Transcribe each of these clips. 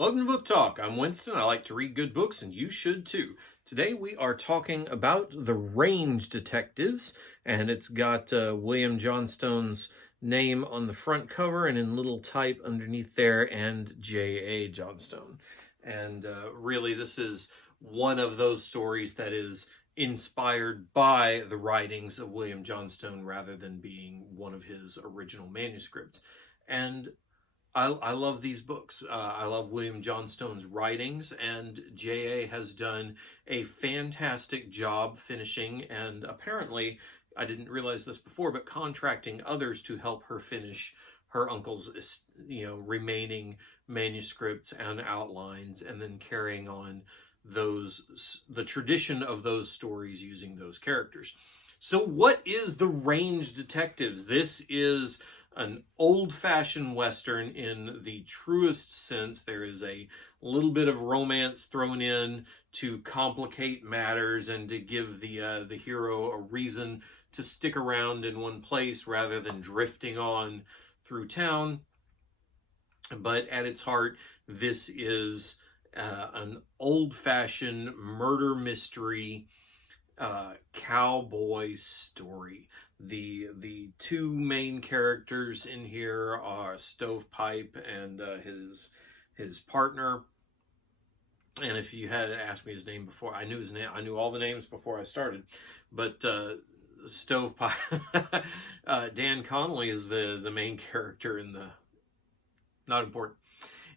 Welcome to Book Talk. I'm Winston. I like to read good books, and you should too. Today we are talking about The Range Detectives, and it's got William Johnstone's name on the front cover and in little type underneath there, and J.A. Johnstone. And really, this is one of those stories that is inspired by the writings of William Johnstone rather than being one of his original manuscripts. And I love these books. I love William Johnstone's writings, and J.A. has done a fantastic job finishing, and apparently, I didn't realize this before, but contracting others to help her finish her uncle's, remaining manuscripts and outlines, and then carrying on the tradition of those stories using those characters. So what is The Range Detectives? This is an old-fashioned Western in the truest sense. There is a little bit of romance thrown in to complicate matters and to give the hero a reason to stick around in one place rather than drifting on through town. But at its heart, this is an old-fashioned murder mystery cowboy story. The two main characters in here are Stovepipe and his partner. And if you had asked me his name before, I knew his name. I knew all the names before I started. But Stovepipe, Dan Connolly is the main character in the. Not important.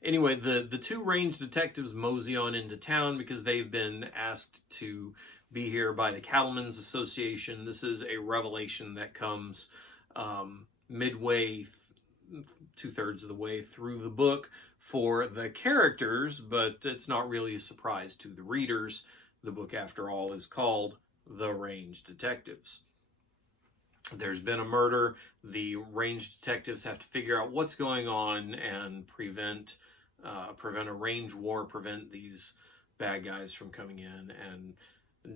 Anyway, the two range detectives mosey on into town because they've been asked to be here by the Cattlemen's Association. This is a revelation that comes midway, two-thirds of the way through the book for the characters, but it's not really a surprise to the readers. The book, after all, is called The Range Detectives. There's been a murder. The range detectives have to figure out what's going on and prevent a range war, prevent these bad guys from coming in and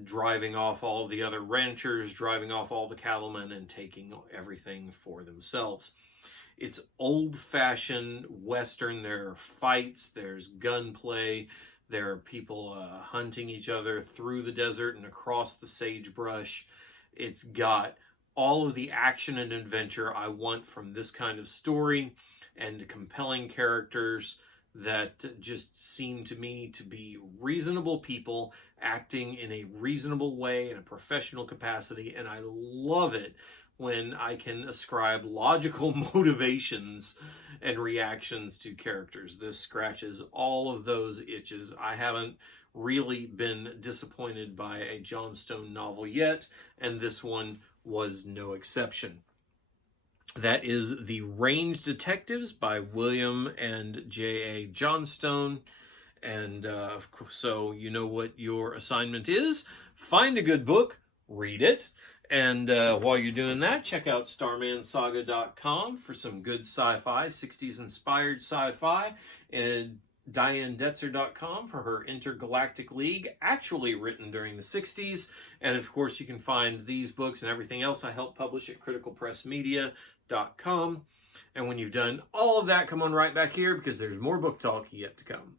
driving off all the other ranchers, driving off all the cattlemen, and taking everything for themselves. It's old-fashioned Western. There are fights, there's gunplay, there are people hunting each other through the desert and across the sagebrush. It's got all of the action and adventure I want from this kind of story, and compelling characters that just seem to me to be reasonable people acting in a reasonable way in a professional capacity. And I love it when I can ascribe logical motivations and reactions to characters. This scratches all of those itches. I haven't really been disappointed by a Johnstone novel yet, and this one was no exception. That is The Range Detectives by William and J.A. Johnstone. And of course, so you know what your assignment is. Find a good book, read it. And while you're doing that, check out StarmanSaga.com for some good sci-fi, 60s inspired sci-fi. And DianeDetzer.com for her Intergalactic League, actually written during the 60s. And of course, you can find these books and everything else I help publish at criticalpressmedia.com. And when you've done all of that, come on right back here because there's more book talk yet to come.